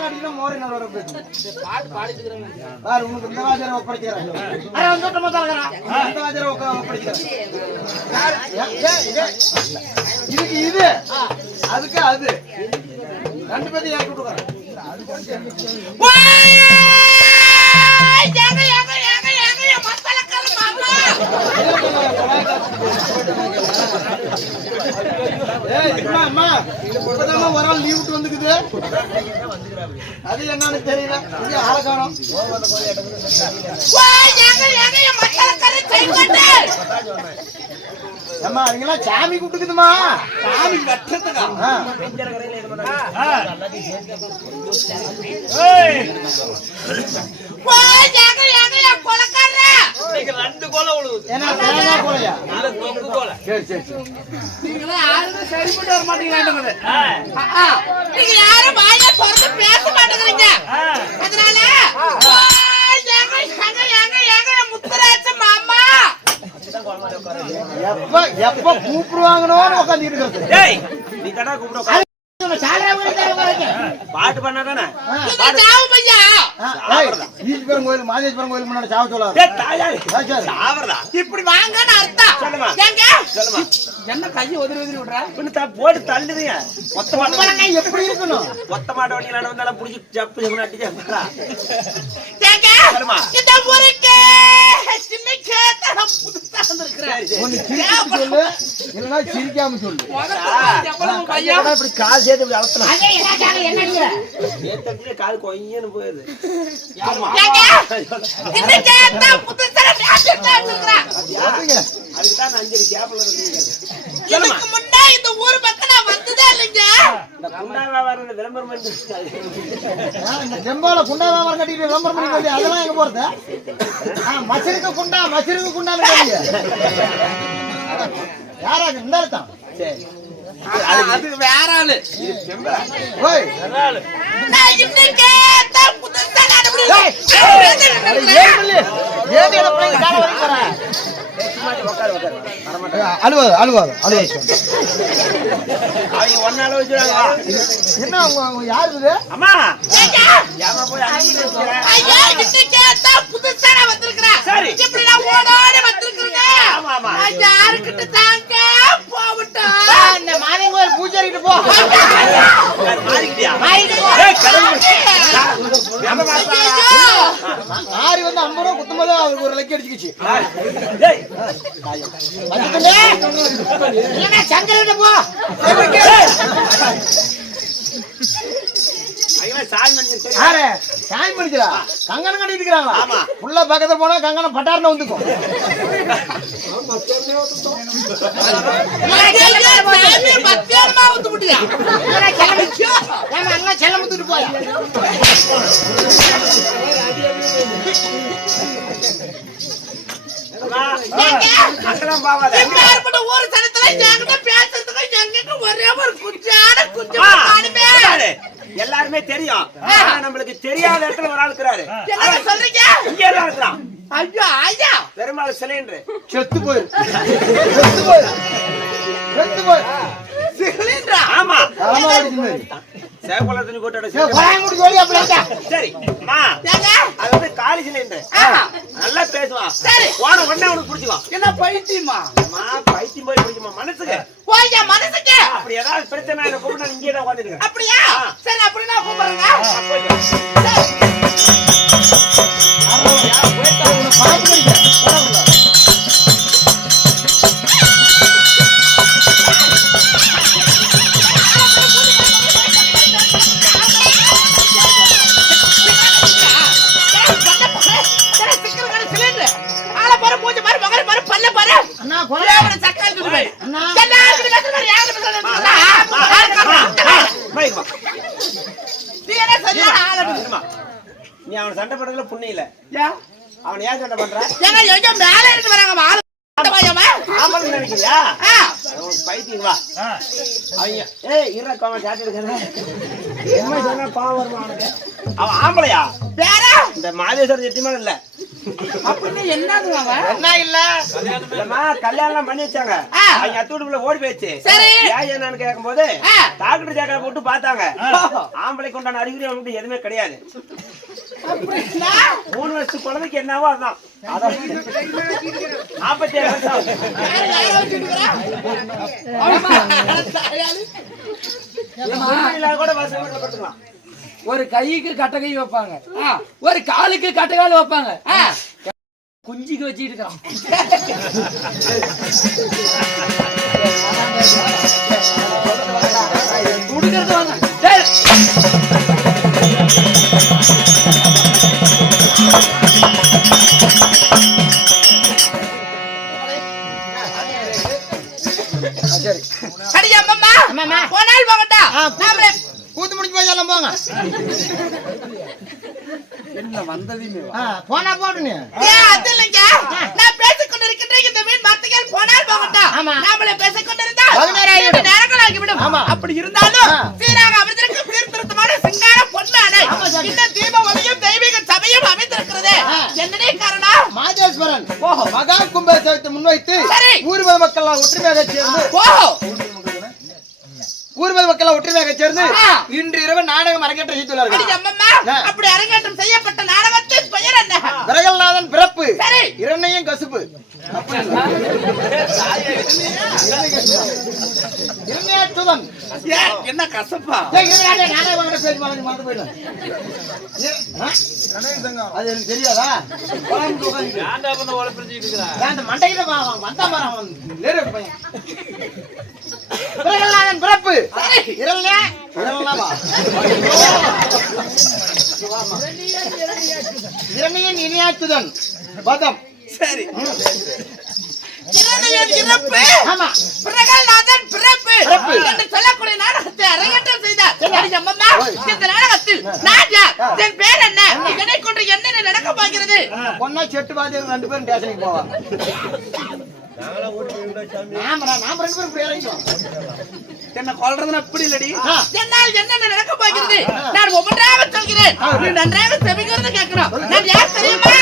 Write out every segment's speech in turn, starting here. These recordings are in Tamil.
மொத்தமாக அடிக்கணும் மோரை நான் வர பாட்டு பாடிட்டு இருக்கிறேன் உனக்கு இந்த வாஜரை ஒப்படைக்கிறேன் இந்த வாஜரை ஒப்படைக்கிறேன் இதுக்கு இது அதுக்கு அது ரெண்டு பேரும் ஏன் கூட்டுக்கிறேன் ஒரு ஆள் லீவ் விட்டு வந்துக்குது அது என்னன்னு தெரியல ஆளக்கானம் அம்மா அவங்கெல்லாம் சாமி கூப்பிட்டுக்குதுமா சாமி கட்டுறதுக்கா ரெண்டு கோலை விழுவுது சரி சரி நீங்களே யாருமே சரிப்பட்டு வர மாட்டீங்களா நீங்க யாரும் வாயை திறந்து பேச மாட்டேங்கிறீங்க அதனால முத்துராஜ மாமா எப்ப கூப்பிடுவாங்கன்னு உட்காந்து இருக்கிறது நீ கடா கூப்பிடுற பாட்டு பண்ணாதானே ஈஸ்வரன் கோயில் மாதேஸ்வரன் கோயில் முன்னாடி சாவ சொல்லாது இப்படி வாங்கன்னு அர்த்தம் என்ன கையை உதறி உதறி விடுறா போட்டு தள்ளுதுங்க மொத்த மாட்டை எப்படி இருக்கணும் மொத்த மாட்ட வண்டி நடந்தாலும் புடிச்சு ஜப்பு ஜப்பு அடிச்சு சிரிக்காம சொல்லு கால் சேர்த்து கால் கொய்யன்னு போயிருது அதுக்குதான் அஞ்சலி கேப்ல இதுக்கு முன்னே இந்த ஊர் பக்கம் நான் வந்ததே இல்லைங்க விளம்பரம் செம்பால குண்டா வியாபாரம் கட்டிட்டு விளம்பரம் பண்ணி அதெல்லாம் எங்க போறது மசருக்கு குண்டான்னு யாரா இருந்தால்தான் சரி அது வேற ஆளு என்ன யாரு அம்மா புதுசா வந்திருக்கிறேன் யாருக்கிட்ட தாங்க போகட்டும் மாரியங்கோயில் பூஜாரிட்டு போ ஆரி வந்து 50 ரூபா குத்தும்போது அவருக்கு ஒரு லக்கி அடிச்சுக்கிச்சு சங்கர போ சாமி பண்ணிக்கிறா கங்கணம் கட்டிட்டு இருக்கிறாங்களா உள்ள பக்கத்துல போனா கங்கணம் பட்டாருன்னு வந்துக்கும் செல்லமுத்துட்டு போய் ஒரு சனத்துல பேசுறதுக்கு ஒரே ஒரு குஞ்சான எல்லாருமே தெரியும் நம்மளுக்கு தெரியாத இடத்துல ஒரு ஆள் இருக்கிறாரு சொல்றீங்க இங்க இருக்கிறான் ஐயோ ஐயா பெருமாள் சிலிண்டர் செத்து போய் சிலிண்டர் ஆமா சேவல துணி போட்டு சரி அது வந்து காலி சிலிண்டர் நல்லா பேசுவான் போன உடனே அவனுக்கு பிடிச்சுவான் என்ன பைத்தியமா பைத்தியம் போய் பிடிக்குமா மனசுக்கு போய்யா மனசுக்கு அப்படி ஏதாவது பிரச்சனை கூப்பிட்டு இங்கே தான் உட்காந்துருக்கேன் அப்படியா சரி அப்படின்னா கூப்பிடுங்க நீ அவன் சண்டை பண்றதுல புண்ணியம் இல்ல அவன் ஏன் சண்டை பண்ற மேல இருந்து வராங்க பைத்தியம் வா அவங்க இருற கோவம் சாட்டி எடுக்கிறேன் என்ன சொன்னா பாவம் வருவான் அவன் ஆம்பளையா வேற இந்த மாதேஸ்வரர் செட்டிமான இல்ல அப்படின்னு என்னது என்ன இல்ல கல்யாணம் பண்ணி வச்சாங்க அவங்க அத்தூடுக்குள்ள ஓடி போயிடுச்சு ஏன் என்னன்னு கேட்கும் போது டாக்டர் சேக்கா போட்டு பார்த்தாங்க ஆம்பளைக்கு உண்டான அறிகுறி அவனுக்கு எதுவுமே கிடையாது 3 வருஷத்து குழந்தைக்கு என்னவோ அதுதான் 47 வருஷம் கூட வசதிக்கலாம். ஒரு கைக்கு கட்டகை வைப்பாங்க ஒரு காலுக்கு கட்டகால் வைப்பாங்க குஞ்சிக்கு வச்சுட்டு இருக்கான் குடுக்கறது வாங்க சரி அம்மா போனால் போகட்டா நாமளே கூத்து முடிச்சு போயெல்லாம் போங்க என்ன வந்ததுமே போனா போடுங்க அது இல்லைங்க நான் பேசிக் கொண்டிருக்கின்ற இந்த மீன் வார்த்தைகள் போனால் போகட்டா நாமளே பேசிக் கொண்டிருந்தால் நேரங்கள் ஆகிவிடும் அப்படி இருந்தாலும் சீராக அமர்ந்திருக்கும் சீர்திருத்தமான சிங்கார பொன்னாடை இன்னும் தீப ஒளியும் தெய்வீக சபையும் அமைந்திருக்கிறது என்னடே காரணம் மாதேஸ்வரன் மகா கும்பாபிஷேகத்தை முன்வைத்து ஊர்வல மக்கள் ஒற்றுமையாக சேர்ந்து ஊர்வல மக்கள் ஒற்றுமையாக சேர்ந்து இன்று இரவு நாடகம் அரங்கேற்றம் செய்துள்ளார்கள். அப்படி அரங்கேற்றம் செய்யப்பட்ட நாடகத்தின் பெயர் என்ன? விரகல்நாதன் பிறப்பு இரண்டையும் கசுப்பு என்ன கசப்பா அது எனக்கு தெரியாதா மண்டையில விரகல்நாதன் பிறப்பு இரண்டையும் இணையாற்றுதன் பதம் சரி சொல்லக்கூடிய நாடகத்தை அரங்கேற்றம் செய்தார். இந்த நாடகத்தில் நான் யார், என் பேர் என்ன, என்னை கொண்டு என்ன நடக்க போகிறது? ஒன்னா செட்டு பாதி 2 பேரும் ஸ்டேஷனுக்கு போவாங்க. என்ன கொல்றதுன்னு அப்படி இல்லடி. என்னால் என்ன நடக்க போகிறது நான் ஒவ்வொன்றாக சொல்கிறேன். நீ நன்றாக செவிக்கிறது கேட்கணும். நான் யார் தெரியுமா?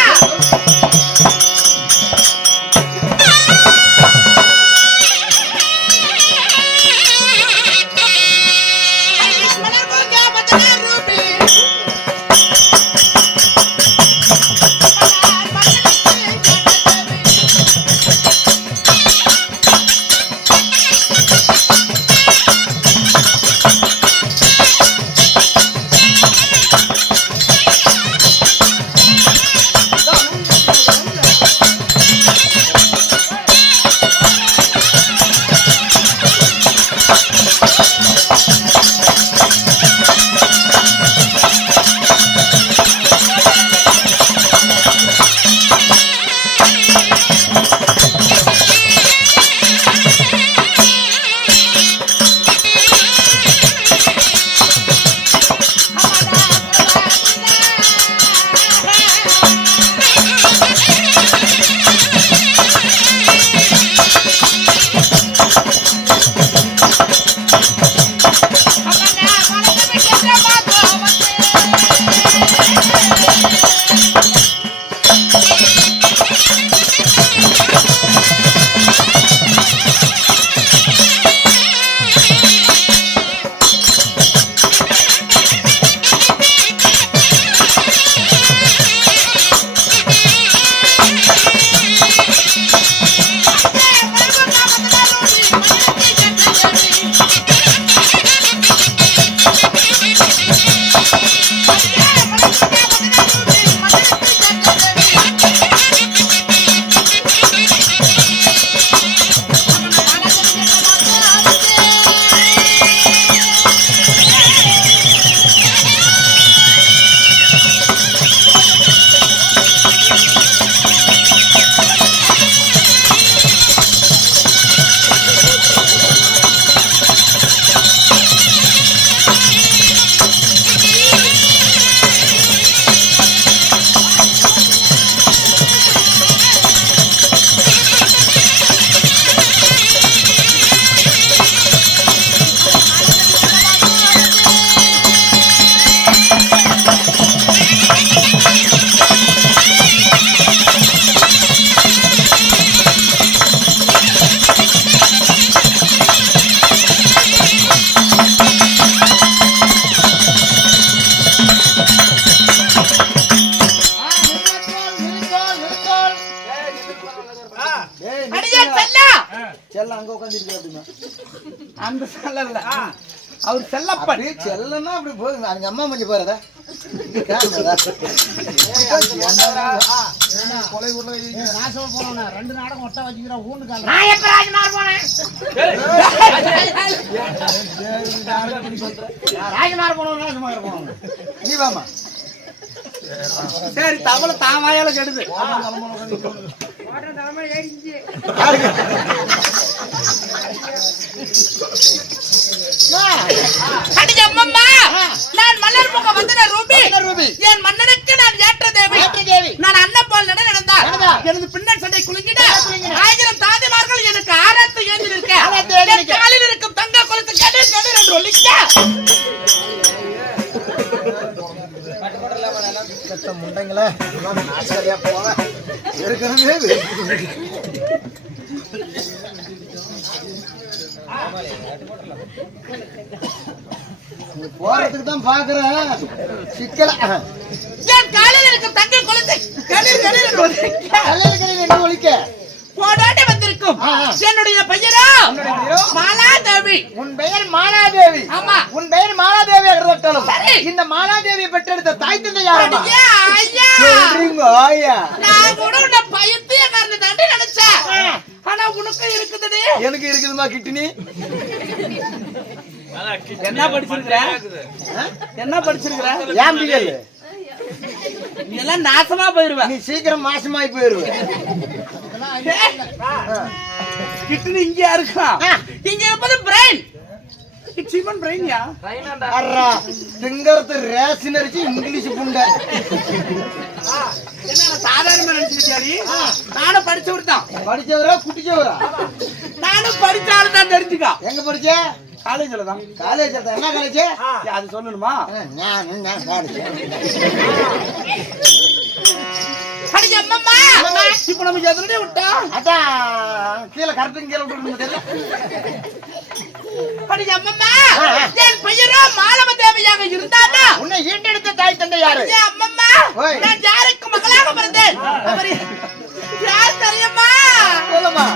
செல்ல அங்க உட்காந்துருக்கு அப்படின்னா அந்த செல்ல அவர் செல்லப்பன் செல்லன்னா அப்படி போகுது அங்க அம்மா மஞ்சள் பாருடா கொலை ஊர்ல நாசமா போனவனா 2 நாடகம் ஒட்ட வச்சுக்கிறா ஊன்னு கால நான் எப்ப ராஜ்குமார் போனேன் ராஜ்குமார் போனவனா ராஜ்குமார் போனவனா நீ வாமா சரி தவளை தாமாயால கெடுது நான் மன்னர் முக வந்தன ரூபி என் மன்னனுக்கு நான் ஏற்ற தேவி நான் அண்ணன் போல் நடந்தார் எனது பின்னர் சண்டை குலுங்கிட 1000 தாதிமார்கள் எனக்கு ஆராத்து ஏந்தி நிற்க காலில் இருக்கும் தங்க கொலுசு கதிர் கதிர் என்று ஒலிக்க முண்டைங்களா நாசரியா போவ ஏற்கனவே போறதுக்கு தான் பாக்குறேன் சிக்கல என் காலில் இருக்கும் தங்க கொலுசு கதிர் கதிர் என்று ஒலிக்க என்ன ஒலிக்க போடாடி வந்திருக்கும் என்னுடைய பெயரோ மாலாதேவி உன் பெயர் மாலாதேவி ஆமா உன் பெயர் மாலாதேவி இருக்கட்டும் இந்த மாலாதேவியை பெற்றெடுத்த தாய் தந்தை யாருமா ஐயா நான் கூட உன்னை பைத்தியக்காரனை தாண்டி நினைச்சேன் ஆனா உனக்கு இருக்குதுடி எனக்கு இருக்குதுமா கிட்னி என்ன படிச்சிருக்கிற என்ன படிச்சிருக்கிற ஏம்பிகள் இதெல்லாம் நாசமா போயிருவேன் நீ சீக்கிரம் மாசமாயி போயிருவ கிட்னி இங்க இருக்கா இங்க இருப்பது பிரெயின் சிவன் பிரெயின்யா அரா திங்கறது ரேஷன் அரிசி இங்கிலீஷ் புண்டை என்ன சாதாரணமா நினைச்சிட்டியாடி நானும் படிச்சவர்தான் படிச்சவரா குட்டிச்சவரா நானும் படிச்சாலும் தான் தெரிஞ்சுக்கா எங்க படிச்ச காலேஜ்ல தான் காலேஜ் என்ன காலேஜ் அது சொல்லணுமா நான் படிச்சேன் அடி அம்மம்மா இப்ப நம்ம எதுலயே விட்டா அதான் கீழே கரெக்டா கீழே விட்டு அடி அம்மம்மா என் பெயரோ மாலவ தேவியாக இருந்தானா உன்னை ஈண்டெடுத்த தாய் தந்தை யாரு அம்மம்மா நான் யாருக்கு மகளாக பிறந்தேன் அவர் யார் தெரியுமா சொல்லுமா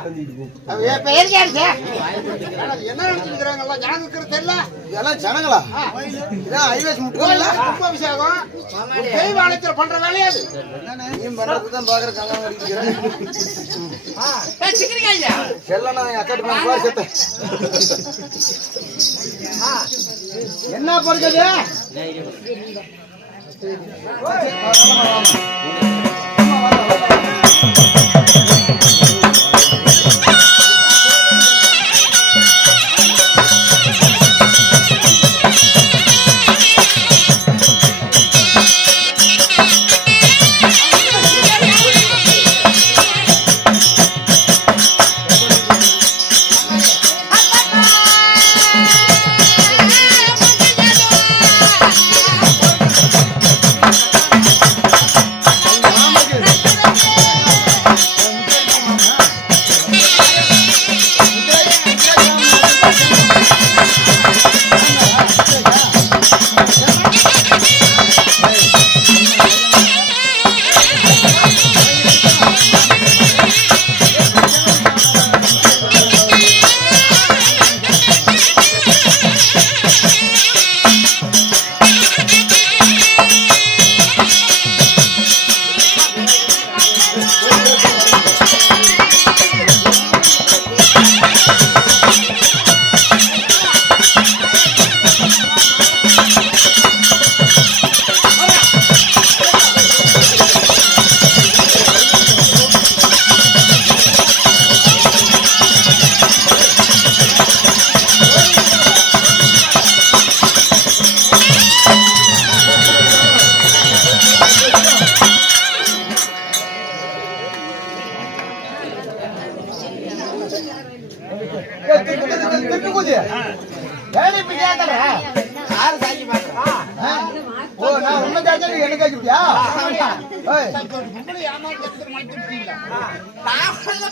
பெயர் கேடுச்சு என்ன நினைச்சுக்கிறாங்கல்ல ஜனங்க இருக்கிறது தெரியல இதெல்லாம் ஜனங்களா இதான் ஹைவேஸ் முட்டுல கும்பாபிஷேகம் தெய்வாலயத்துல பண்ற வேலையாது நீ பண்றதுதான் பாக்குற கல்யாணம் அடிக்கிறேன் செல்லனா அக்காட்டு போய் செத்த என்ன படுக்குது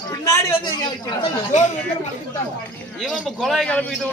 பின்னாடி வந்து இவன் கொலை கிளம்பிட்டு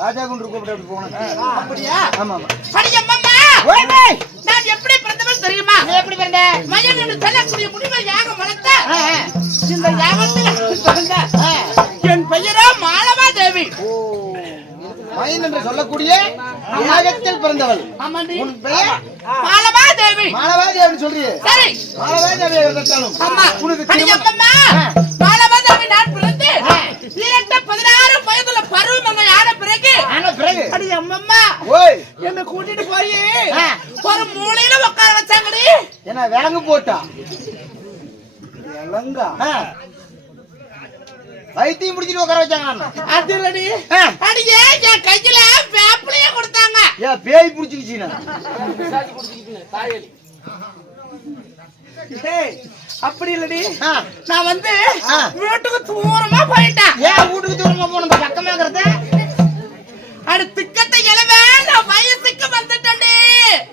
ராஜா குண்டு கூப்பிட்டு போனேன். அப்படியா? ஆமா ஆமா. அடியம்மா நான் எப்படி பிறந்தவன் தெரியுமா? நீ எப்படி பிறந்த? மயன் என்று சொல்லக்கூடிய முடிவை யாகம் வளர்த்த இந்த யாகத்தில் பிறந்த என் பெயரோ மாலவா தேவி. மயன் என்று சொல்லக்கூடிய யாகத்தில் பிறந்தவள். ஆமாண்டி. உன் பெயர் மாலவா தேவி. மாலவா தேவி சொல்றியே. சரி. மாலவா தேவி இருந்தாலும் ஆமா. உனக்கு அடியப்பம்மா மாலவா தேவி நான் பிறந்து 16 வயதுல பருவமங்கை ஆன பிறகு அடியம்மம்மா ஓய் என்ன கூட்டிட்டு போய் ஒரு மூலையில உட்கார வச்சாங்கடி. என்ன விலங்கு போட்டா விலங்கா வைத்தியம் முடிச்சிட்டு உட்கார வச்சாங்க. அது இல்லடி. அடியே என் கையில வேப்பிலையே கொடுத்தாங்க. ஏன் பேய் புடிச்சிக்கிச்சீனா? அப்படி இல்லடி. நான் வந்து வீட்டுக்கு தூரமா போயிட்டேன். ஏன் வீட்டுக்கு தூரமா போன பக்கமா இருக்கிறத? அடு திக்கத்தை இளவே நான் வயசுக்கு வந்துட்டேன்டி.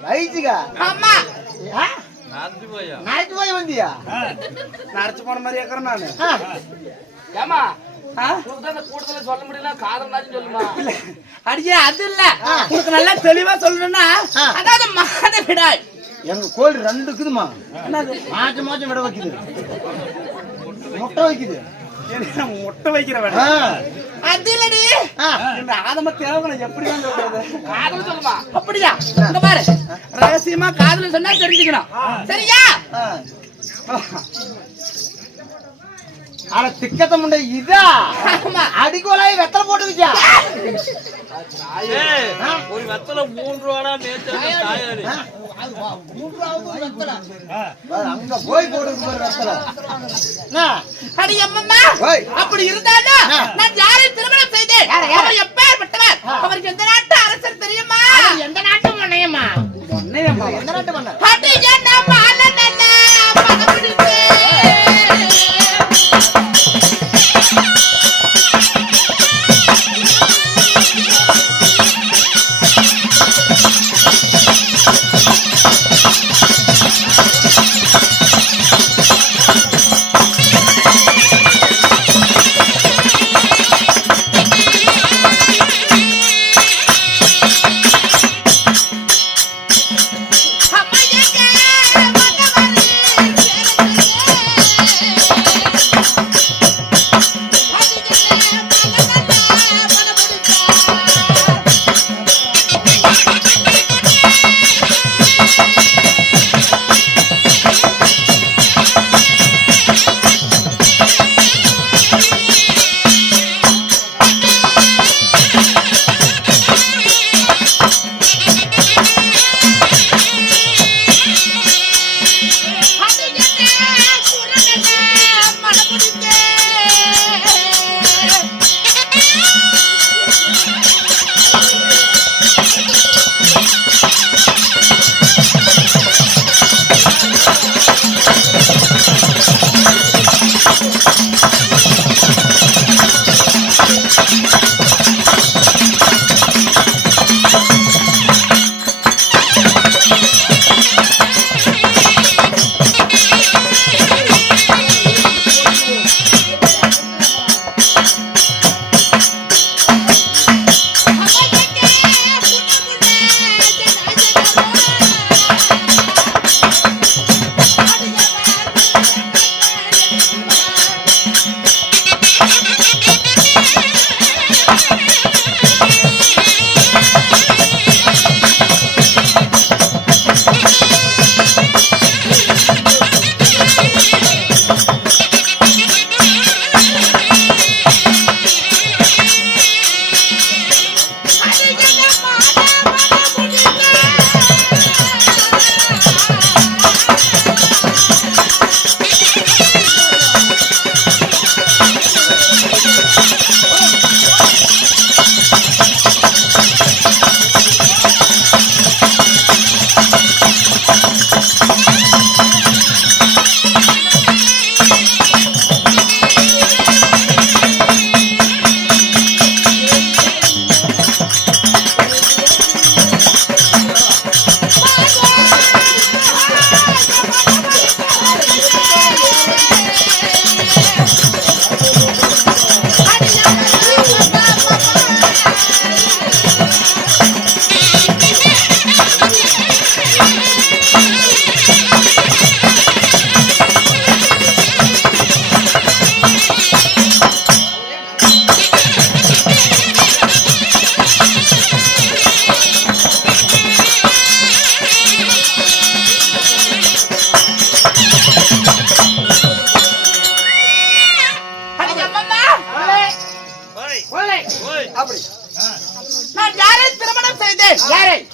வயசுக்கா? ஆமா. நாளைக்கு போய் வந்தியா? நரைச்சு போன மாதிரி இருக்கிறேன் நானு. ஏமா கூட்டத்துல சொல்ல முடியல காதல் சொல்லுமா? அடியே அது இல்ல. உனக்கு நல்லா தெளிவா சொல்லணும்னா அதாவது மாதவிடாய். எங்க கோழி 2 இருக்குதுமா. மாச்சம் மாச்சம் விட வைக்குது, முட்டை வைக்குது. முட்டை வைக்கிற வேலை அது இல்லடி. இந்த ஆதம தேவனை எப்படிதான் சொல்றது? காதல் சொல்லுமா? அப்படியா? இந்த பாரு ரகசியமா காதல் சொன்னா தெரிஞ்சுக்கணும். சரியா? ஆனா திக்கத்த முண்டை இதா அடிக்கோலாய் வெத்தலை போட்டு வச்சா. ஒரு வெத்தலை 3 ரூபாடா மேய்ச்சல். அங்க போய் போட்டு வெத்தலை. அடி அம்மம்மா அப்படி இருந்தாலும் நான் யாரை திருமணம் செய்தேன்? அவர் எப்பேற்பட்டவர்? அவருக்கு எந்த நாட்டு அரசர் தெரியுமா? எந்த நாட்டு மன்னையம்மா? எந்த நாட்டு மன்னர்? அடி என்ன மாலன் என்ன பகபிடித்து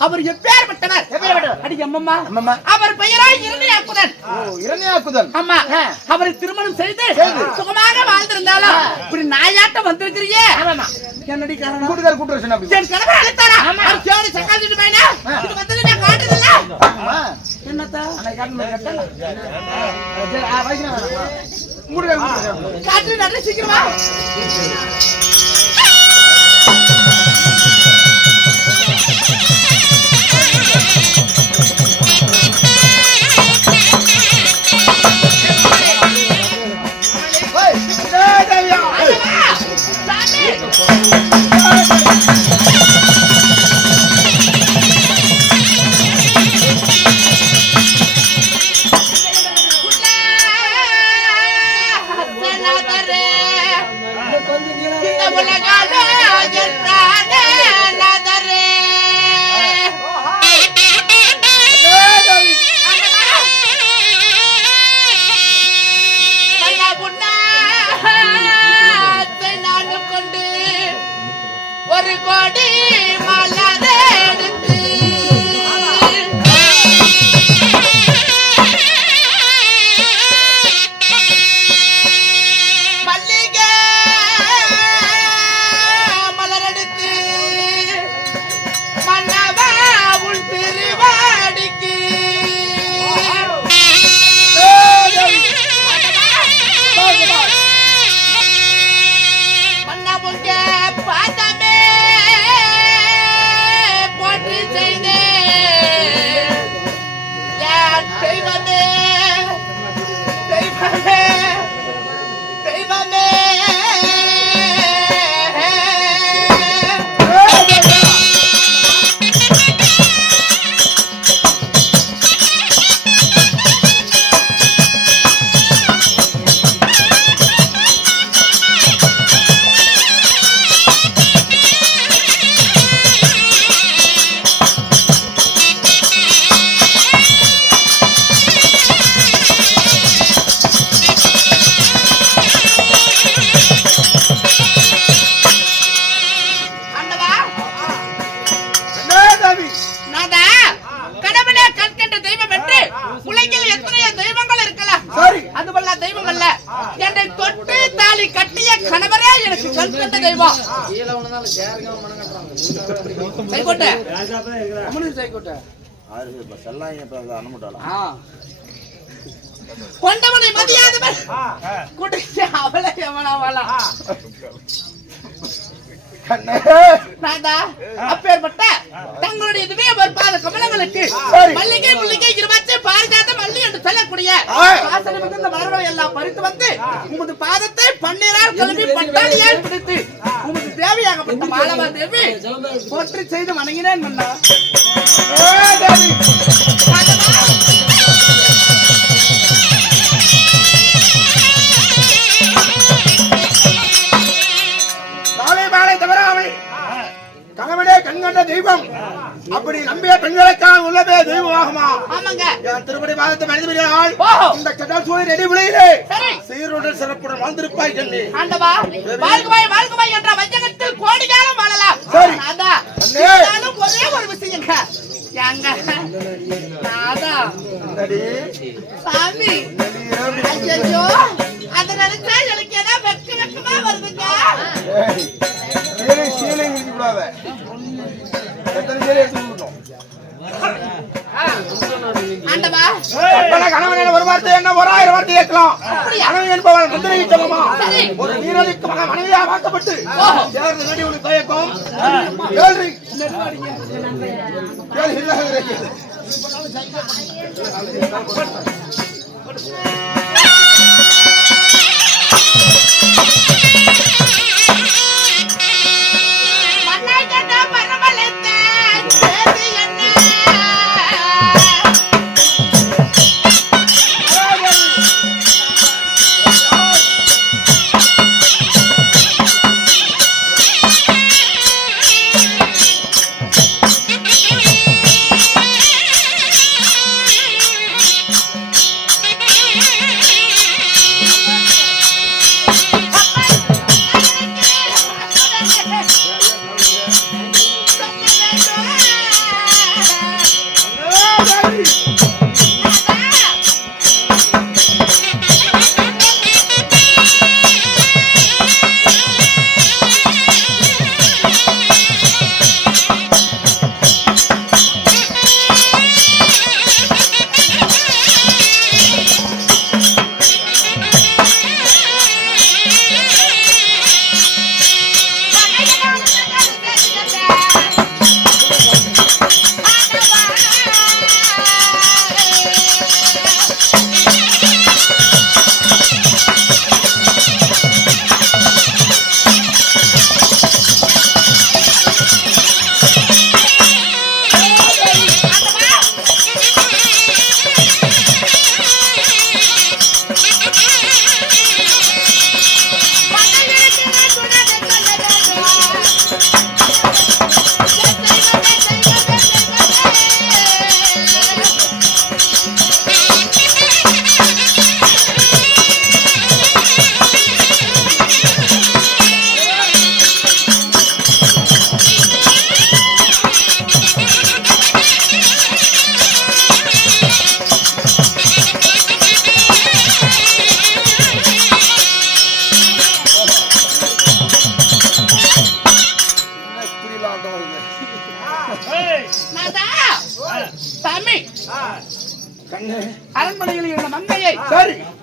அவர் எப்பேற்பட்டவர் அடி அம்மம்மா அவர் பெயராய் இரண்யாக்குதன். இரண்யாக்குதன். ஆமா, அவரை திருமணம் செய்து சுகமாக வாழ்ந்திருந்தாலும் இப்படி நாயாட்டம் வந்திருக்கிறியே என்னடி காரணம்? கூட்டுகார கூட்டுற சொன்னா என் கணவர் அழைத்தாரா? அவர் சேரி சக்காதிட்டு பையனா இது வந்தது நான் காட்டுறதில்ல. என்னத்தா அன்னை காட்டுன கட்டல. வைக்கணும் கூட்டுகார கூட்டுற காட்டு நல்ல சீக்கிரமா. ஒரு கோடி மலரெடுத்து மல்லிகை மலரெடுத்து மன்னவா உள் திருவாடிக்கு மன்னவுங்க பாதமே போற்றி செய்தே தெய்வமே தெய்வமே தெய்வமே நாதா கடவுளே கற்கின்ற தெய்வம் என்று உலகில் எத்தனையோ தெய்வங்கள் இருக்கலாம். அதுவல்ல தெய்வம் அல்ல, என்னை தொட்டு தாலி கட்டிய கணவரே எனக்கு கற்கின்ற தெய்வம். கொண்டவனை மதியாதவர் குடிச்சு அவளை எவனாவலாம். நாதா அப்பேற்பட்ட தங்களுடைய இதுவே ஒரு பாத கமலங்களுக்கு மல்லிகை முல்லிகை இருவச்சு பாரிஜாத மல்லி என்று சொல்லக்கூடிய வாசனை மிகுந்த மலர்களை எல்லாம் பறித்து வந்து உமது பாதத்தை பன்னீரால் கழுவி பட்டாளியால் பிடித்து உமது தேவியாகப்பட்ட மாலவா தேவி போற்றி செய்து வணங்கினேன் மன்னா. கணவனே கண்கண்ட தெய்வம் அப்படி நம்பிய பெண்களுக்காக உள்ளவே தெய்வமாகுமா? ஆமாங்க. என் திருப்பதி பாதத்தை மனிதர்கள் இந்த கெட்டால் சூழல் நெடிவிலையிலே சீருடன் சிறப்புடன் வாழ்ந்திருப்பாய் சொல்லி ஆண்டவா வாழ்குவாய் என்ற வஞ்சகத்தில் கோடி காலம் வாழலாம். சரி நாதா ஒரே ஒரு விஷயங்க நாதா சாமி ஐயோ அதை நினைச்சா எனக்கு ஏதோ வெக்கமா வருதுங்க. ஆண்டவா கணவன் ஒரு வார்த்தை என்ன 1000 வார்த்தை கேட்கலாம். கணவன் என்பவன் மந்திரிக்கு சமமா ஒரு நீரடிக்கு மனைவியாக வாக்கப்பட்டு சேர்ந்து வேண்டி ஒரு தயக்கம் கேள்வி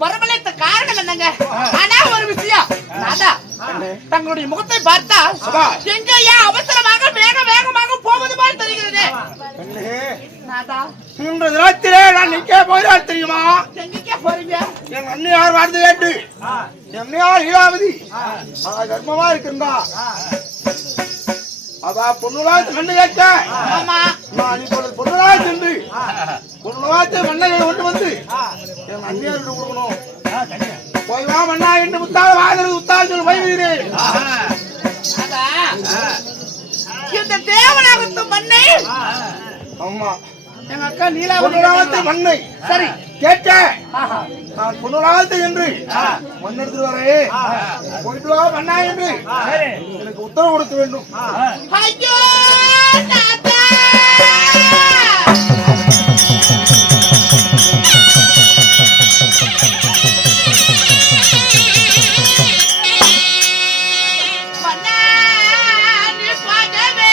வரவழைத்த காரணம் என்னங்க? ஆனா ஒரு விஷயம் நாதா, தங்களுடைய முகத்தை பார்த்தா எங்கேயா அவசரமாக வேகமாக போவது போல் தெரிகிறது. நாதா, 3 தினத்திலே நான் நிக்க போயிடான் தெரியுமா? எங்கேயா போறீங்க? என் அண்ணியார் வாழ்ந்து கேட்டு என் அண்ணியார் லீலாவதி கர்ப்பமா இருக்குந்தா அவ பொண்ணுலாத்து மண்ணை கேட்ட. ஆமா, நான் இப்பொழுது பொண்ணுலா சென்று பொண்ணுலாத்து மண்ணை கொண்டு வந்து என் அண்ணியாருக்கு கொடுக்கணும். போய் வா மண்ணா என்று முத்தாள் வாங்கிறது உத்தாள் சொல்லி போய்விடுகிறேன். இந்த தேவனாகத்து மண்ணை ஆமா எங்க அக்கா நீலா பொண்ணுலாத்து மண்ணை சரி கேட்ட. நான் பொண்ணுலாத்து என்று மண் எடுத்து வரேன். போயிட்டு வா மண்ணா என்று எனக்கு உத்தரவு கொடுக்க வேண்டும். ஐயோ நாதா, மன்னா நீ பாடவே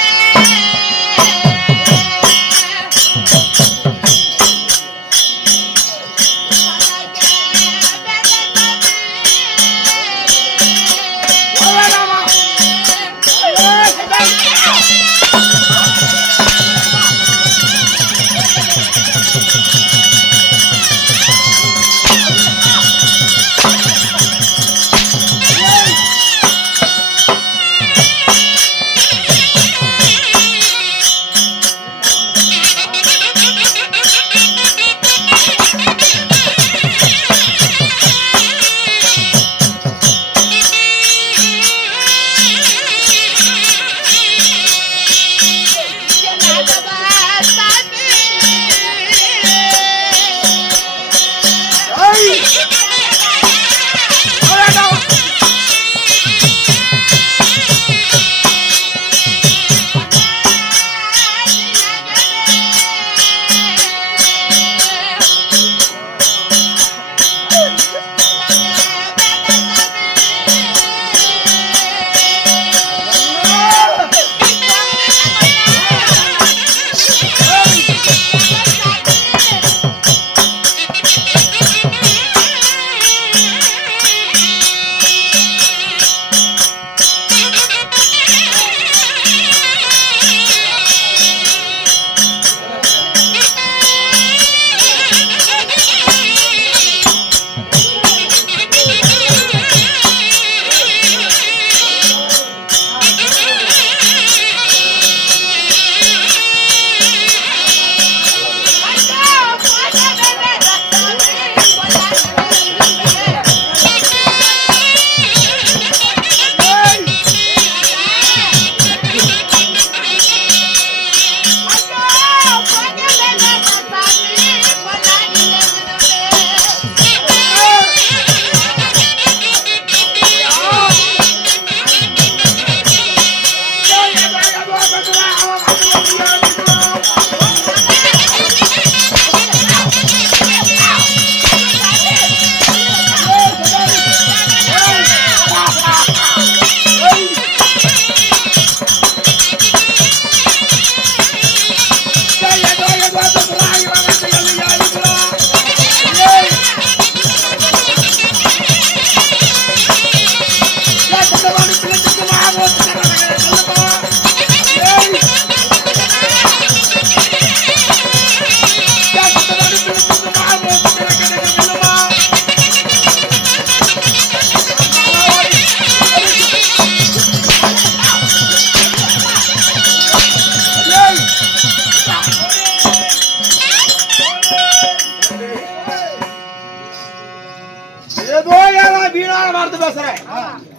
வீணான வார்த்தை பேசுறேன்.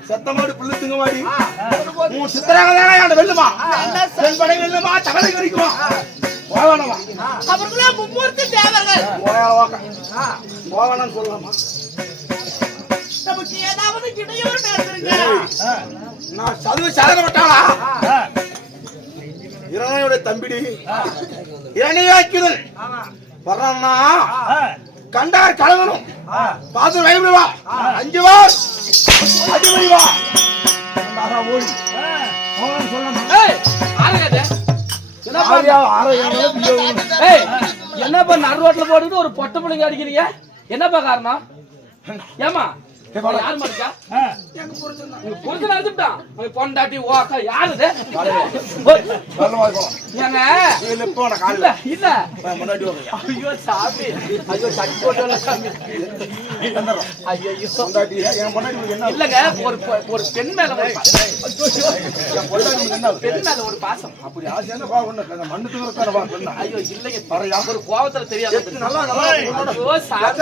சத்தமாடி புல்லு திங்கமாடி உன் சித்தராக தானே வெல்லுமா படை வெல்லுமா தகவலை கிடைக்குமா போகணுமா அவர்களா மும்மூர்த்தி தேவர்கள் போகணும்னு சொல்லலாமா? நமக்கு ஏதாவது இடையூறு நேர்ந்திருங்க. நான் சதுவு சாதனப்பட்டாளா? இரணையோட தம்பிடி இரணையாக்குதல் வர்றா கண்டார் கலவனும் பாத்து வயவிடுவா 5 வார் அடிவடிவா ஓடி என்னப்பா நடு ரோட்ல போட்டுட்டு ஒரு பொட்டை பிள்ளைங்க அடிக்கிறீங்க? என்னப்பா காரணம்? ஏமா யார் மாட்டா புரிஞ்சு நடந்துட்டான் பொண்டாட்டி ஓக்கா யாருது ஏங்க இல்ல இல்ல ஐயோ சாமி ஐயோ சட்டி போட்டோல சாமி ஐயோ இல்லங்க ஒரு பெண் மேல பெண் மேல ஒரு பாசம் அப்படி ஆசையான மண்ணு ஐயோ இல்லைங்க ஒரு கோவத்துல தெரியாது ஐயோ சாமி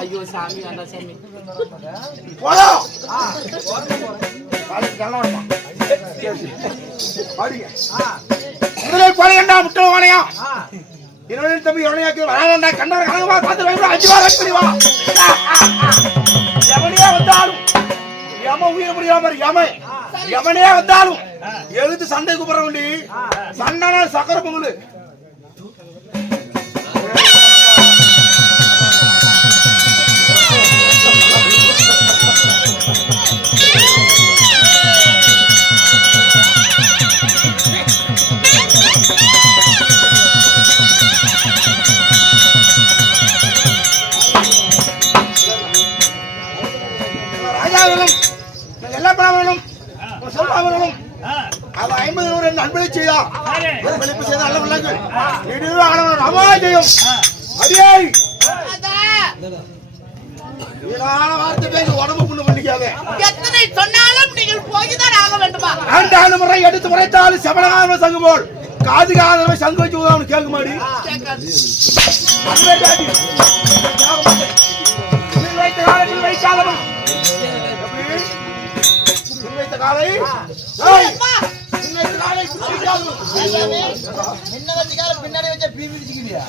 ஐயோ சாமி அந்த சாமி தம்பி எவனே வந்தாலும் உயிர் முடியாம எவனே வந்தாலும் எழுத்து சண்டை கூப்பிட வேண்டி சண்டை சக்கர பொங்கல் அன்பளை செய்தார் வார்த்தை பேசி உடம்பு புண்ணு பண்ணிக்காத எத்தனை சொன்னாலும் நீங்கள் போய்தான் ஆக வேண்டுமா ஆண்டாண்டு முறை எடுத்து முறைத்தாலும் செவனகாம சங்கு போல் காது காதல சங்கு வச்சு அவனு கேட்க மாடி வைத்த காலை பின்னாடி வச்சா பீ மிதிச்சுக்கிறியா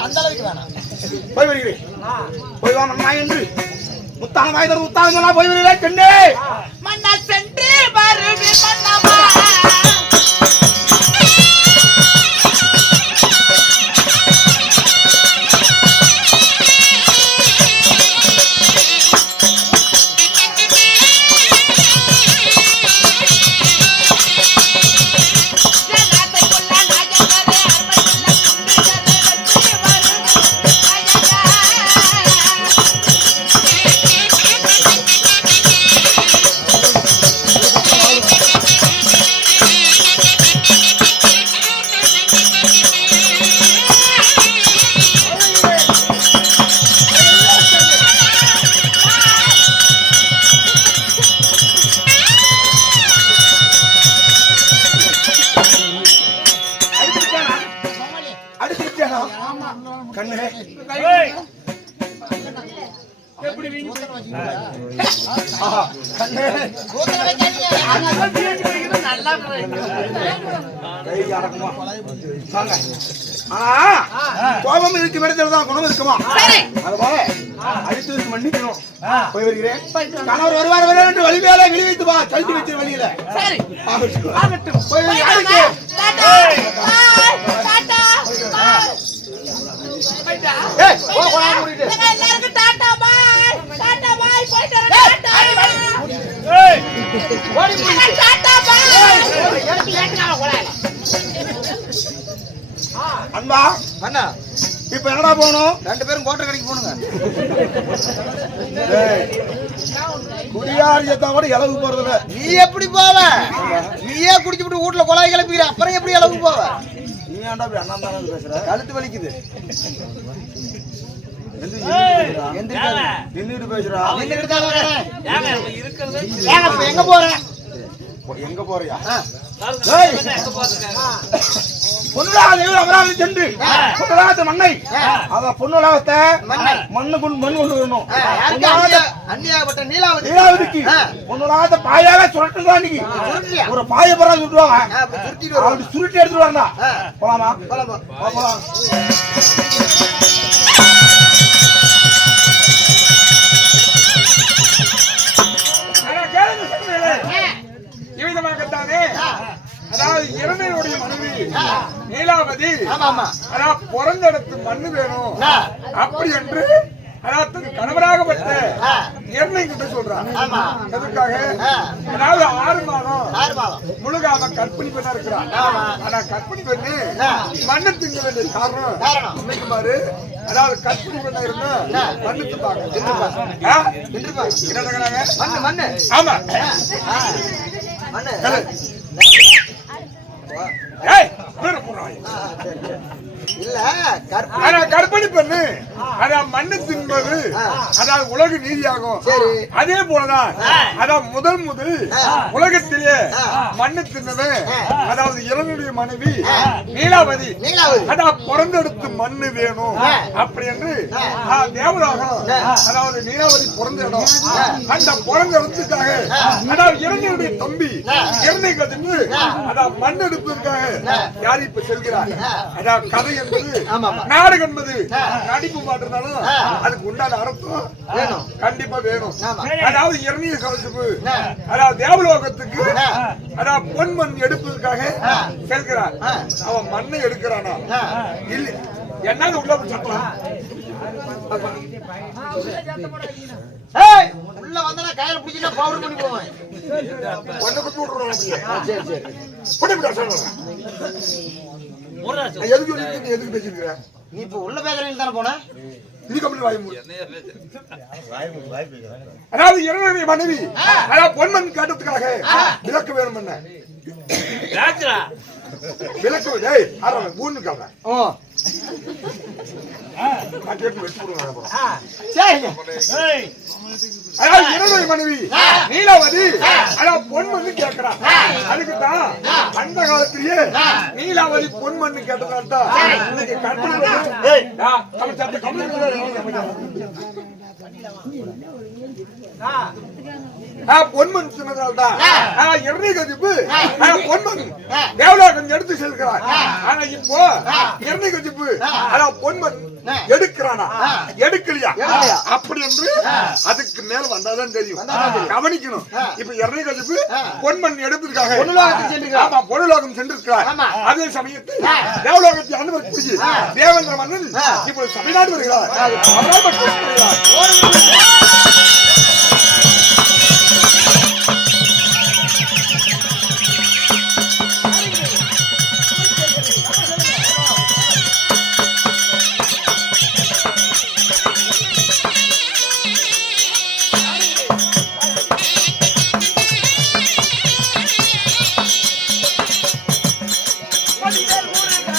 அந்த அளவுக்கு வேணாம் போய் வருகிறேன் போய் வா மன்னா என்று முத்தாங்க வாய்தர் முத்தாங்க போய் வருகிறேன் கண்ணே மன்னா சென்று வருவி மன்னமா கோபம் இருக்கு இடத்துலதான் குணம் இருக்குமா அதுபோல அழித்ததுக்கு மன்னிக்கணும் போய் வருகிறேன் கணவர் வருவார் என்று வழி மேல விழி வைத்து வா கழுத்து வச்சு வழியில போய் அன்பா அண்ணா இப்ப என்னடா போகணும் ரெண்டு பேரும் கோட்டை கடைக்கு போனுங்க குடியார் கூட இளவு போறதுல நீ எப்படி போவ நீயே குடிச்சுட்டு வீட்டுல குழாய் கிளப்பிக்கிற அப்புறம் எப்படி இளவு போவ நீ ஏன்டா அப்படி அண்ணா தானே பேசுற கழுத்து வலிக்குது நின்னுட்டு பேசுறா எங்க போற எங்க போறியா அமராவதி சென்று பொன்னுலகத்து மண்ணை அத பொன்னுலகத்தை மண்ணு மண் கொண்டு வரணும் நீலாவதிக்கு பொன்னுலகத்தை பாயாவே சுரட்டுதான் ஒரு பாய பரா சுட்டுவாங்க அப்படி சுருட்டி எடுத்துட்டு வரா போலாமா போலாம் அதாவது இரண்டையுடைய மனைவி நீலாவதி பிறந்த இடத்து மண்ணு வேணும் அப்படி என்று அதாவது கணவராகப்பட்ட எண்ணெய் கிட்ட சொல்றான். எதுக்காக? அதாவது 6 மாதம் முழுகாம கற்பிணி பெண்ணா இருக்கிறான். ஆனா கற்பிணி பெண்ணு மண்ணு திங்க வேண்டிய காரணம் இன்னைக்கு பாரு, அதாவது கற்பிணி பெண்ணா இருந்தா மண்ணு திப்பாங்க. மண்ணு ஆமா மண்ணு ஏய் வேற போறாய் இல்ல ஆனா கற்பனை பண்ணு அதான் மண்ணு தின்பது அதாவது உலக நீதியாகும். அதே போலதான் அதான் முதல் உலகத்திலே மண்ணு தின்னவன் அதாவது இறைவனுடைய மனைவி நீலாவதி. அதான் பிறந்தெடுத்து மண்ணு வேணும் அப்படி என்று தேவலோகம் அதாவது நீலாவதி பிறந்த இடம். அந்த பிறந்த இடத்துக்காக அதாவது இறைவனுடைய தம்பி இறைவனை கதிர்ந்து அதான் மண் எடுப்பதற்காக யார் இப்ப செல்கிறார். அதான் கதை என்பது நாடகம் என்பது நடிப்பு மாட்டிருந்தாலும் அதுக்கு உண்டான அர்த்தம் வேணும், கண்டிப்பா வேணும். அதாவது இரணிய கவசப்பு அதாவது தேவலோகத்துக்கு அதாவது பொன்மண் எடுப்பதற்காக செல்கிறார். அவன் மண்ணை எடுக்கிறானா இல்ல என்ன உள்ள சட்டம் உள்ள வந்தா கையில பிடிச்சிட்டா பவுடர் பண்ணி போவேன். ஒண்ணு குத்தி விட்டுறோம். சரி சரி எதுக்கு பேசிருக்கிற நீ இப்ப உள்ள பேசுறீங்க தானே போன அதாவது இறைவனுடைய மனைவி அதாவது பொன்மண் காட்டுறதுக்காக விளக்கு வேணும். என்ன விளக்கு ஊன்னு காட்டுறேன். இறைவனுடைய மனைவி நீலாவதி அதாவது பொன்மண்ணு கேட்கிறான். அதுக்குதான் அந்த காலத்திலேயே நீலாவதி பொன்மண்ணு கேட்டதால் தான் இன்னைக்கு பொன்மண் சொன்னதால்தான் எண்ணெய் கதிப்பு பொன்மண் தேவலோகம் எடுத்து செல்கிறார். ஆனா இப்போ எண்ணெய் கதிப்பு அதாவது பொன்மண் எடுக்கிறானா எடுக்கலையா அப்படி என்று அதுக்கு மேல வந்தாதான் தெரியும். கவனிக்கணும். இப்ப எண்ணெய் கதிப்பு பொன்மண் எடுப்பதற்காக பொருளோகம் சென்றிருக்கிறார். அதே சமயத்தில் தேவலோகத்தை அனுமதி தேவேந்திர மன்னன் இப்ப தமிழ்நாடு வருகிறார். மதிகள் முருகா